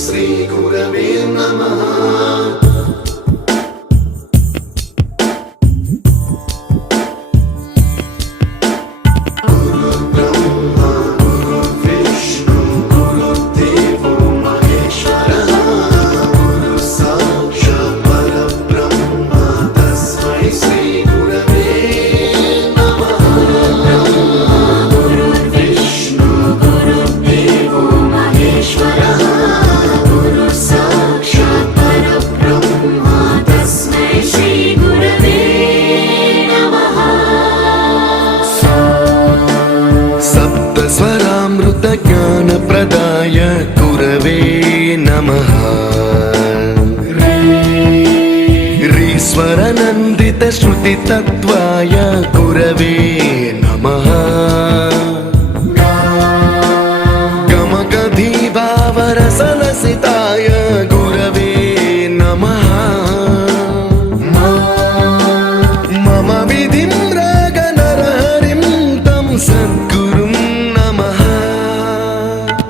श्री गुरवे नमः। ज्ञानप्रदाय गुरवे नमः। रीश्वरनन्दित श्रुतितत्त्वाय गुरवे नमः। गमगधीभावरसलसिताय गुरवे नमः। मम विधिं